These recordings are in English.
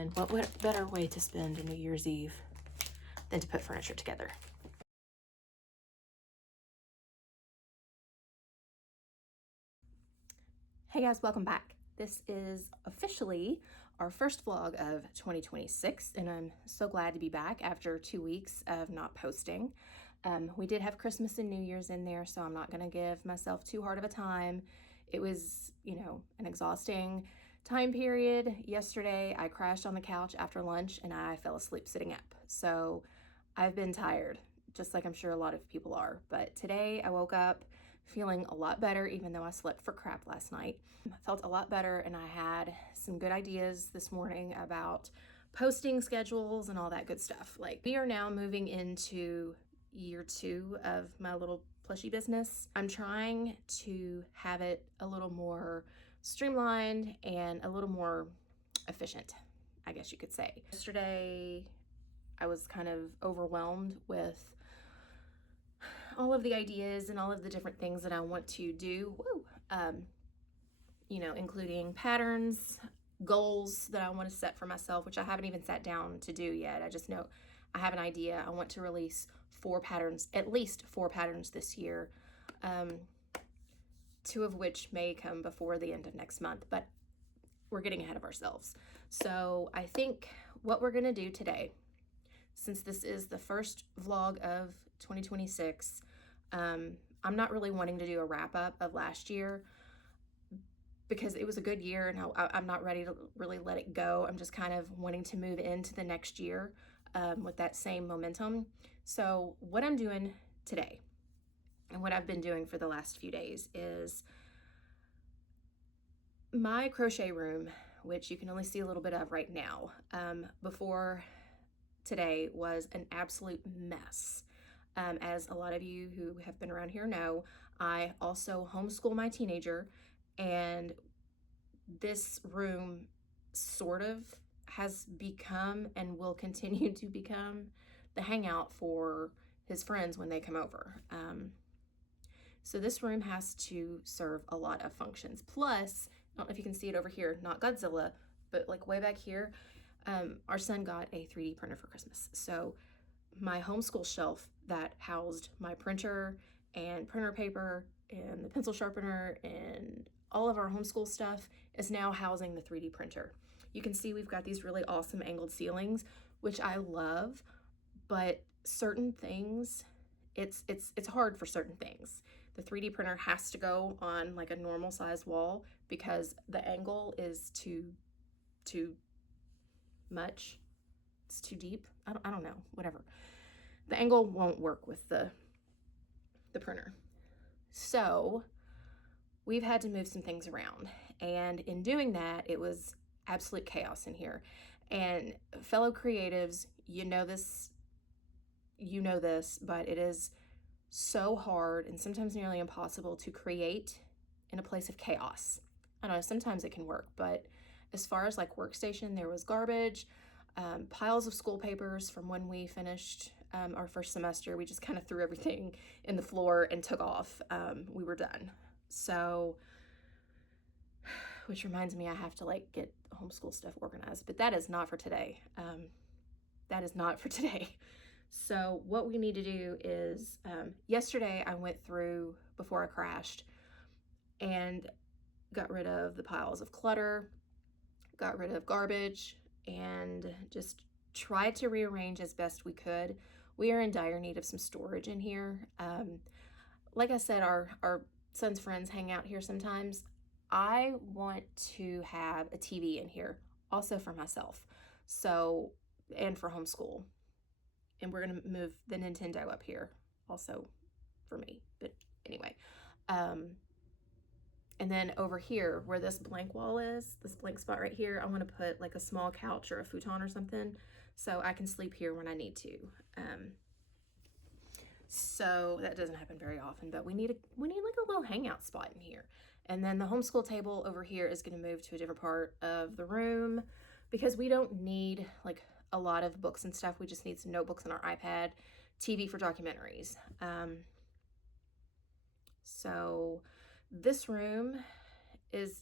And what better way to spend a New Year's Eve than to put furniture together? Hey guys, welcome back. This is officially our first vlog of 2026, and I'm so glad to be back after 2 weeks of not posting. We did have Christmas and New Year's in there, so I'm not going to give myself too hard of a time. It was, an exhausting time period. Yesterday, I crashed on the couch after lunch and I fell asleep sitting up. So I've been tired, just like I'm sure a lot of people are. But today I woke up feeling a lot better, even though I slept for crap last night. I felt a lot better, and I had some good ideas this morning about posting schedules and all that good stuff. Like, we are now moving into year 2 of my little plushie business. I'm trying to have it a little more streamlined and a little more efficient, I guess you could say. Yesterday, I was kind of overwhelmed with all of the ideas and all of the different things that I want to do. Including patterns, goals that I want to set for myself, which I haven't even sat down to do yet. I just know I have an idea. I want to release 4 patterns, at least 4 patterns this year, 2 of which may come before the end of next month, but we're getting ahead of ourselves. So I think what we're gonna do today, since this is the first vlog of 2026, I'm not really wanting to do a wrap up of last year because it was a good year, and I'm not ready to really let it go. I'm just kind of wanting to move into the next year with that same momentum. So what I'm doing today and what I've been doing for the last few days is my crochet room, which you can only see a little bit of right now, before today was an absolute mess. As a lot of you who have been around here know, I also homeschool my teenager, and this room sort of has become and will continue to become the hangout for his friends when they come over. So this room has to serve a lot of functions. Plus, I don't know if you can see it over here, not Godzilla, but like way back here, our son got a 3D printer for Christmas. So my homeschool shelf that housed my printer and printer paper and the pencil sharpener and all of our homeschool stuff is now housing the 3D printer. You can see we've got these really awesome angled ceilings, which I love, but certain things, it's hard for certain things. The 3D printer has to go on like a normal size wall because the angle is too much. It's too deep. I don't know, whatever. The angle won't work with the printer. So we've had to move some things around. And in doing that, it was absolute chaos in here. And fellow creatives, you know this, but it is so hard and sometimes nearly impossible to create in a place of chaos. I don't know, sometimes it can work, but as far as like workstation, there was garbage, piles of school papers from when we finished our first semester. We just kind of threw everything in the floor and took off. We were done. So, which reminds me, I have to like get homeschool stuff organized, but that is not for today. That is not for today. So what we need to do is, yesterday I went through, before I crashed, and got rid of the piles of clutter, got rid of garbage, and just tried to rearrange as best we could. We are in dire need of some storage in here. Like I said, our son's friends hang out here sometimes. I want to have a TV in here, also for myself, so, and for homeschool. And we're gonna move the Nintendo up here, also for me, but anyway. And then over here, where this blank wall is, this blank spot right here, I want to put like a small couch or a futon or something so I can sleep here when I need to. So that doesn't happen very often, but we need like a little hangout spot in here. And then the homeschool table over here is going to move to a different part of the room because we don't need like a lot of books and stuff. We just need some notebooks and our iPad, TV for documentaries. So this room is,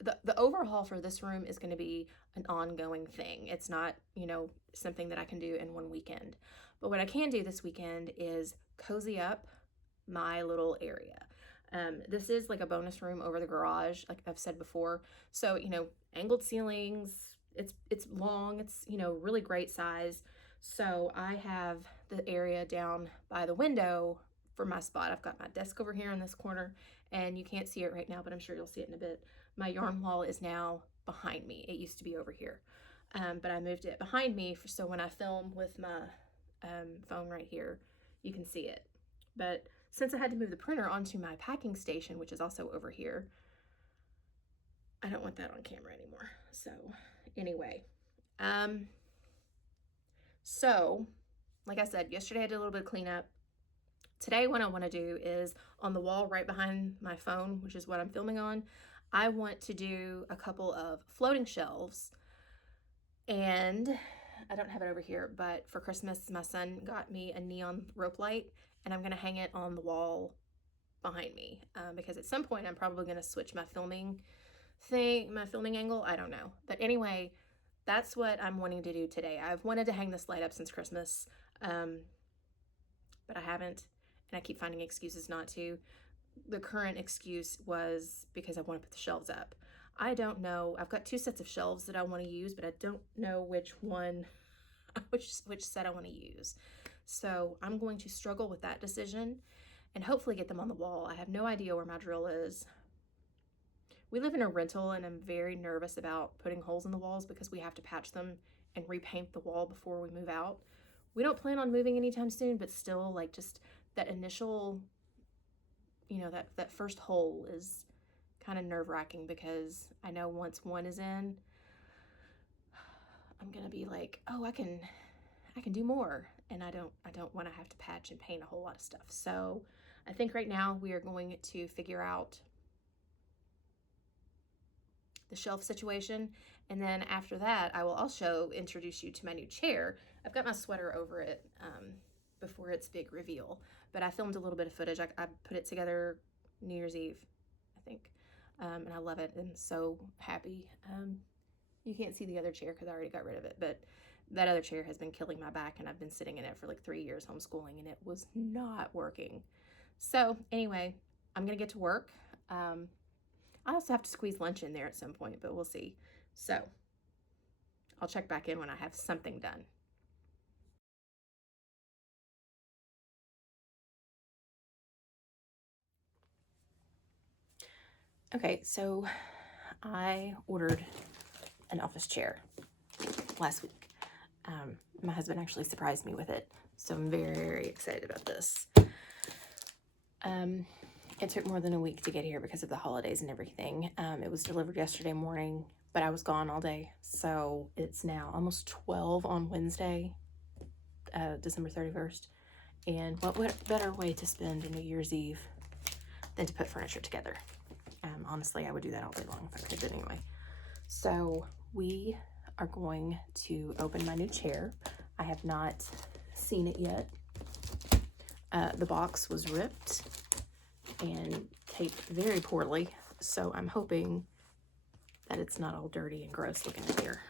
the overhaul for this room is going to be an ongoing thing. It's not, you know, something that I can do in one weekend. But what I can do this weekend is cozy up my little area. This is like a bonus room over the garage, like I've said before. So, you know, angled ceilings, it's long, it's, you know, really great size. So I have the area down by the window for my spot. I've got my desk over here in this corner, and you can't see it right now, but I'm sure you'll see it in a bit. My yarn wall is now behind me. It used to be over here, but I moved it behind me so when I film with my phone right here, you can see it. But since I had to move the printer onto my packing station, which is also over here, I don't want that on camera anymore. So anyway, so like I said, yesterday I did a little bit of cleanup. Today what I want to do is on the wall right behind my phone, which is what I'm filming on, I want to do a couple of floating shelves. And I don't have it over here, but for Christmas my son got me a neon rope light, and I'm going to hang it on the wall behind me because at some point I'm probably going to switch my filming angle. I don't know. But anyway, that's what I'm wanting to do today. I've wanted to hang this light up since Christmas, but I haven't, and I keep finding excuses not to. The current excuse was because I want to put the shelves up. I don't know. I've got 2 sets of shelves that I want to use, but I don't know which set I want to use. So I'm going to struggle with that decision and hopefully get them on the wall. I have no idea where my drill is. We live in a rental, and I'm very nervous about putting holes in the walls because we have to patch them and repaint the wall before we move out. We don't plan on moving anytime soon, but still, like, just that initial, you know, that first hole is kind of nerve-wracking because I know once one is in, I'm gonna be like, oh, I can do more, and I don't want to have to patch and paint a whole lot of stuff. So I think right now we are going to figure out the shelf situation, and then after that I will also introduce you to my new chair. I've got my sweater over it before its big reveal, but I filmed a little bit of footage. I put it together New Year's Eve, I think, and I love it. I'm so happy. You can't see the other chair because I already got rid of it, but that other chair has been killing my back, and I've been sitting in it for like 3 years homeschooling, and it was not working. So anyway, I'm gonna get to work. I also have to squeeze lunch in there at some point, but we'll see. So I'll check back in when I have something done. Okay, so I ordered an office chair last week. My husband actually surprised me with it, so I'm very excited about this. It took more than a week to get here because of the holidays and everything. It was delivered yesterday morning, but I was gone all day, so it's now almost 12 on Wednesday, December 31st. And what better way to spend a New Year's Eve than to put furniture together? Honestly, I would do that all day long if I could, but anyway. So we are going to open my new chair. I have not seen it yet. The box was ripped and taped very poorly, so I'm hoping that it's not all dirty and gross looking in here.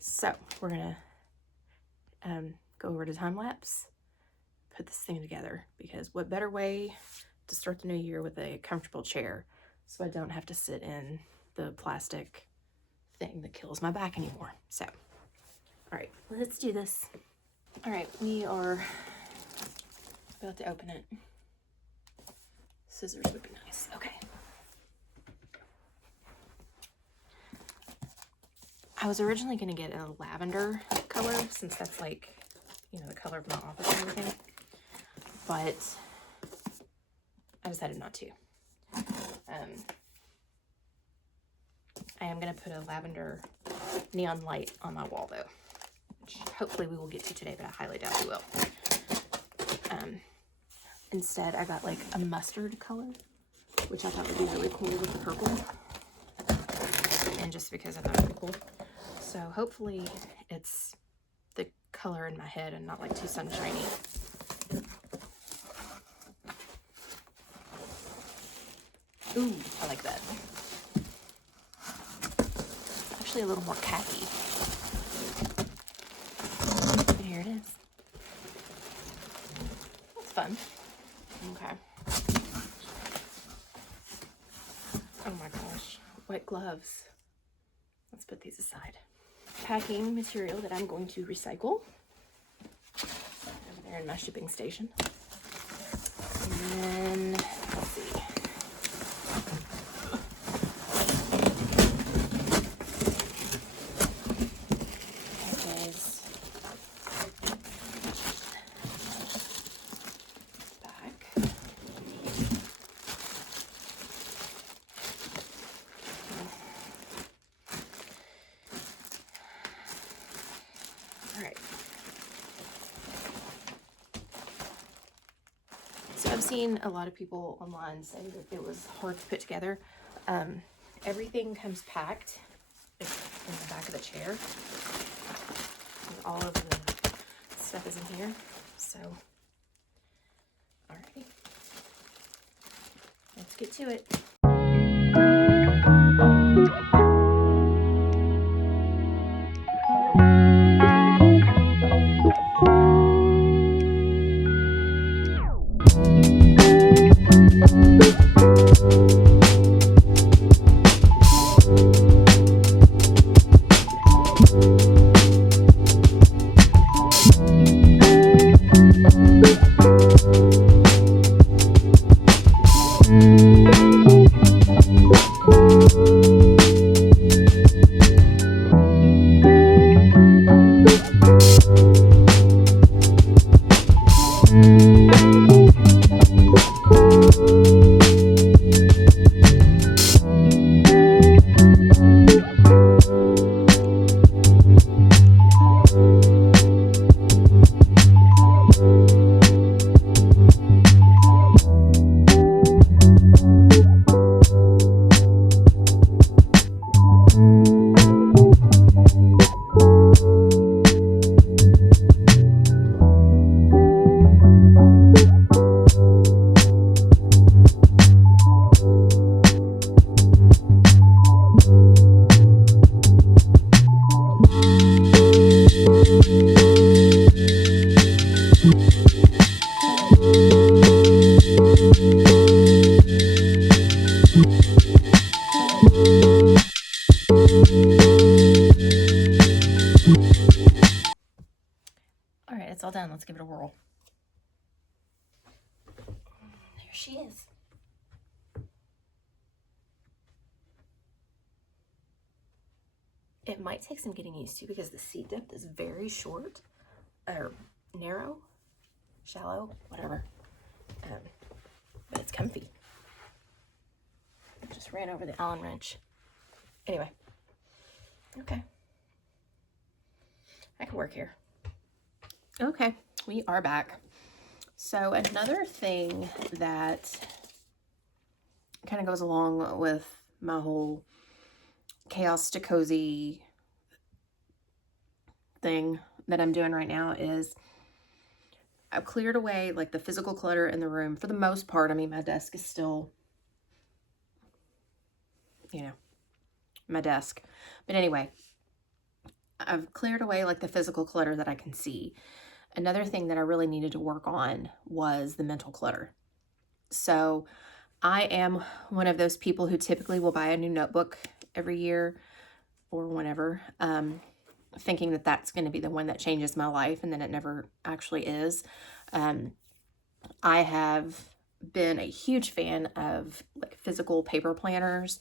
So we're gonna go over to time lapse, put this thing together, because what better way to start the new year with a comfortable chair so I don't have to sit in the plastic thing that kills my back anymore. So, all right, let's do this. All right, we are about to open it. Scissors would be nice. Okay. I was originally going to get a lavender color since that's like, you know, the color of my office and everything, but I decided not to. I am going to put a lavender neon light on my wall though, which hopefully we will get to today, but I highly doubt we will. Instead, I got like a mustard color, which I thought would be really cool with the purple, and just because I thought it would be cool. So hopefully it's the color in my head and not like too sunshiny. Ooh, I like that. I actually a little more khaki. But here it is. That's fun. Okay. Oh my gosh. White gloves. Let's put these aside. Packing material that I'm going to recycle over there in my shipping station. And then, let's see. So I've seen a lot of people online say that it was hard to put together. Everything comes packed in the back of the chair. And all of the stuff is in here. So, alrighty. Let's get to it. Alright, it's all done. Let's give it a whirl. There she is. It might take some getting used to because the seat depth is very short, or narrow, shallow, whatever. But it's comfy. Just ran over the Allen wrench. Anyway, okay. I can work here. Okay, we are back. So another thing that kind of goes along with my whole chaos to cozy thing that I'm doing right now is I've cleared away like the physical clutter in the room for the most part. I mean, my desk is still, you know, my desk. But anyway, I've cleared away like the physical clutter that I can see. Another thing that I really needed to work on was the mental clutter. So I am one of those people who typically will buy a new notebook every year or whenever, thinking that that's going to be the one that changes my life, and then it never actually is. I have been a huge fan of like physical paper planners,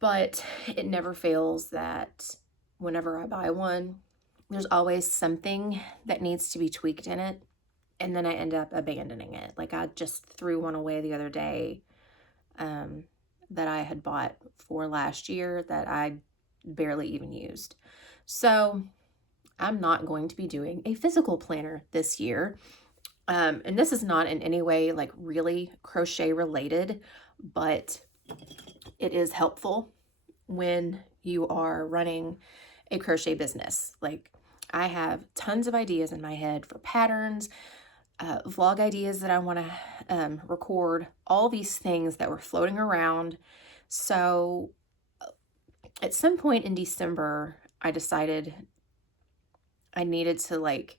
but it never fails that whenever I buy one, there's always something that needs to be tweaked in it, and then I end up abandoning it. Like I just threw one away the other day that I had bought for last year that I barely even used. So I'm not going to be doing a physical planner this year. And this is not in any way like really crochet related, but it is helpful when you are running a crochet business. Like I have tons of ideas in my head for patterns, vlog ideas that I want to record, all these things that were floating around. So at some point in December, I decided I needed to like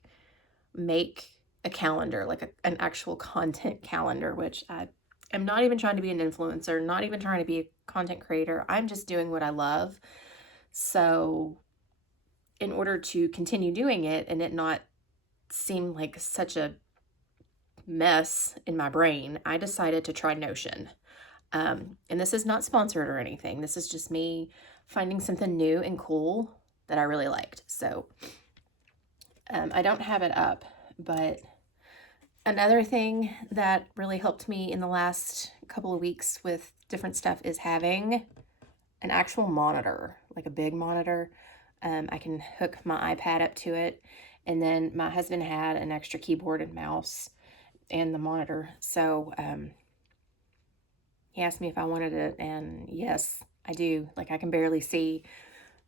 make a calendar, like an actual content calendar, which I am not even trying to be an influencer, not even trying to be a content creator. I'm just doing what I love. So, in order to continue doing it and it not seem like such a mess in my brain, I decided to try Notion. And this is not sponsored or anything. This is just me finding something new and cool that I really liked. So, I don't have it up, but another thing that really helped me in the last couple of weeks with different stuff is having an actual monitor, like a big monitor. I can hook my iPad up to it. And then my husband had an extra keyboard and mouse and the monitor. So he asked me if I wanted it. And yes, I do. Like I can barely see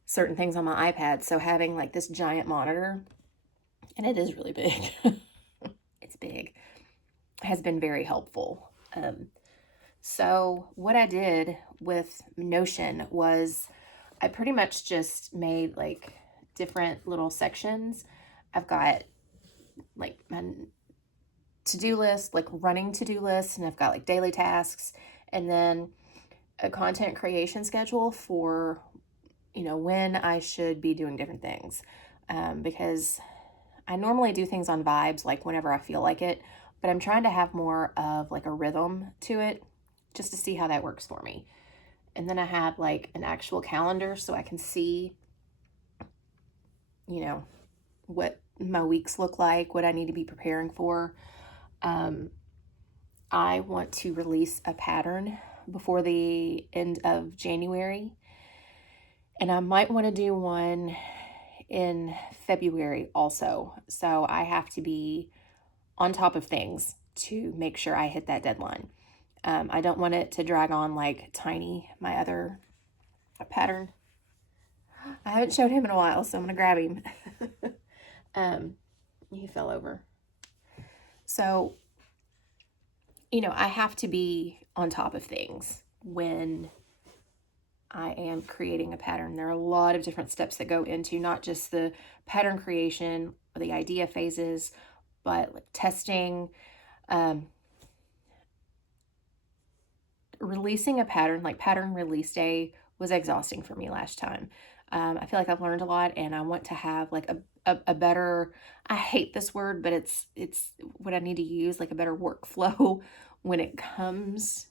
certain things on my iPad. So having like this giant monitor, and it is really big. It's big, has been very helpful. So what I did with Notion was I pretty much just made like different little sections. I've got like my to-do list, like running to-do list, and I've got like daily tasks, and then a content creation schedule for, when I should be doing different things. Because I normally do things on vibes, like whenever I feel like it, but I'm trying to have more of like a rhythm to it just to see how that works for me. And then I have like an actual calendar so I can see, what my weeks look like, what I need to be preparing for. I want to release a pattern before the end of January, and I might want to do one in February also. So I have to be on top of things to make sure I hit that deadline. I don't want it to drag on like Tiny, my other pattern. I haven't showed him in a while, so I'm going to grab him. He fell over. So, I have to be on top of things when I am creating a pattern. There are a lot of different steps that go into not just the pattern creation or the idea phases, but like testing, releasing a pattern, like pattern release day was exhausting for me last time. I feel like I've learned a lot, and I want to have like a better, I hate this word, but it's what I need to use, like a better workflow when it comes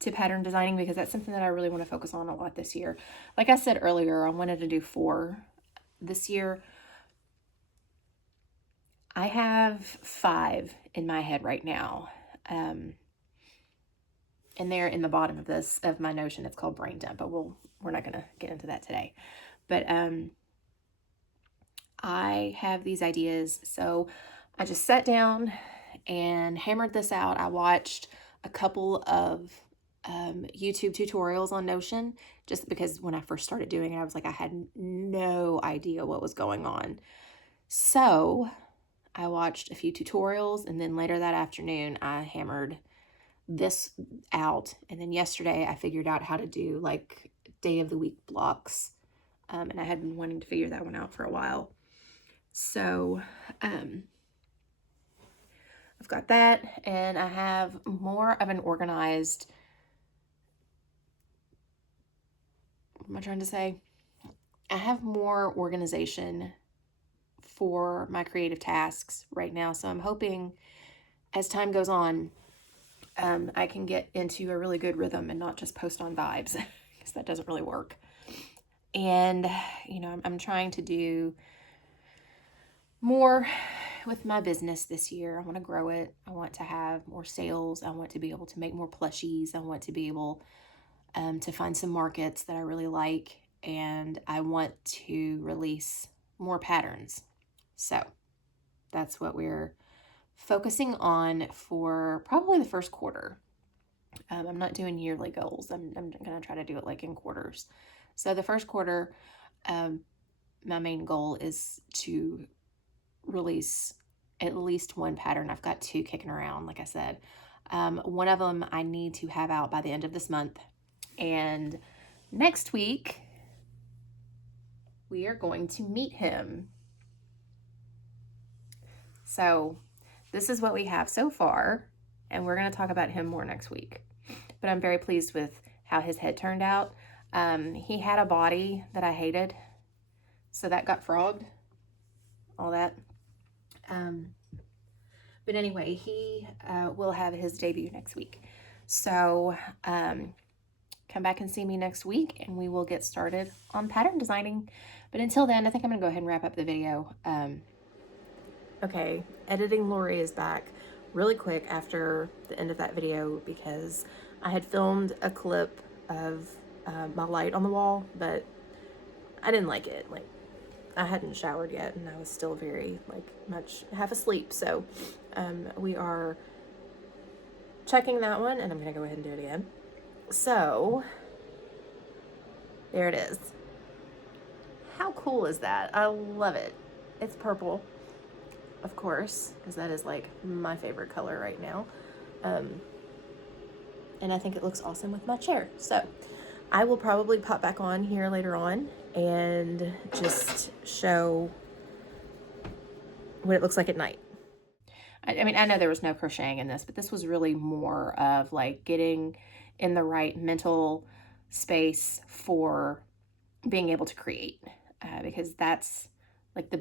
to pattern designing, because that's something that I really want to focus on a lot this year. Like I said earlier, I wanted to do 4 this year. I have 5 in my head right now. And they're in the bottom of my Notion. It's called brain dump, but we're not going to get into that today. But I have these ideas. So I just sat down and hammered this out. I watched a couple of YouTube tutorials on Notion, just because when I first started doing it, I was like, I had no idea what was going on. So I watched a few tutorials, and then later that afternoon, I hammered this out. And then yesterday, I figured out how to do like day of the week blocks. And I had been wanting to figure that one out for a while. So I've got that, and I have more of an organized, what am I trying to say? I have more organization for my creative tasks right now. So I'm hoping as time goes on, I can get into a really good rhythm and not just post on vibes, because that doesn't really work. And, I'm trying to do more with my business this year. I want to grow it. I want to have more sales. I want to be able to make more plushies. I want to be able to find some markets that I really like. And I want to release more patterns. So that's what we're focusing on for probably the first quarter. I'm not doing yearly goals. I'm going to try to do it like in quarters. So the first quarter, my main goal is to release at least one pattern. I've got 2 kicking around, like I said. One of them I need to have out by the end of this month, and next week, we are going to meet him. So this is what we have so far, and we're going to talk about him more next week. But I'm very pleased with how his head turned out. He had a body that I hated, so that got frogged, all that. But anyway, he will have his debut next week. So come back and see me next week, and we will get started on pattern designing. But until then, I think I'm going to go ahead and wrap up the video. Okay, editing Lori is back really quick after the end of that video because I had filmed a clip of my light on the wall, but I didn't like it. Like, I hadn't showered yet, and I was still very, much half asleep. So we are checking that one, and I'm going to go ahead and do it again. So there it is. How cool is that? I love it. It's purple, of course, because that is like my favorite color right now. And I think it looks awesome with my chair. So I will probably pop back on here later on and just show what it looks like at night. I mean, I know there was no crocheting in this, but this was really more of like getting in the right mental space for being able to create, because that's like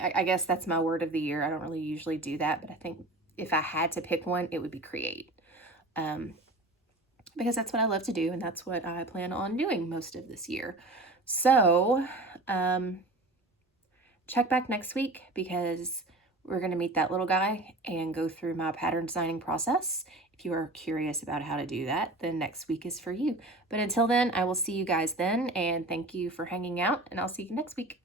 I guess that's my word of the year. I don't really usually do that, but I think if I had to pick one, it would be create. Because that's what I love to do, and that's what I plan on doing most of this year. So check back next week because we're going to meet that little guy and go through my pattern designing process. If you are curious about how to do that, then next week is for you. But until then, I will see you guys then, and thank you for hanging out, and I'll see you next week.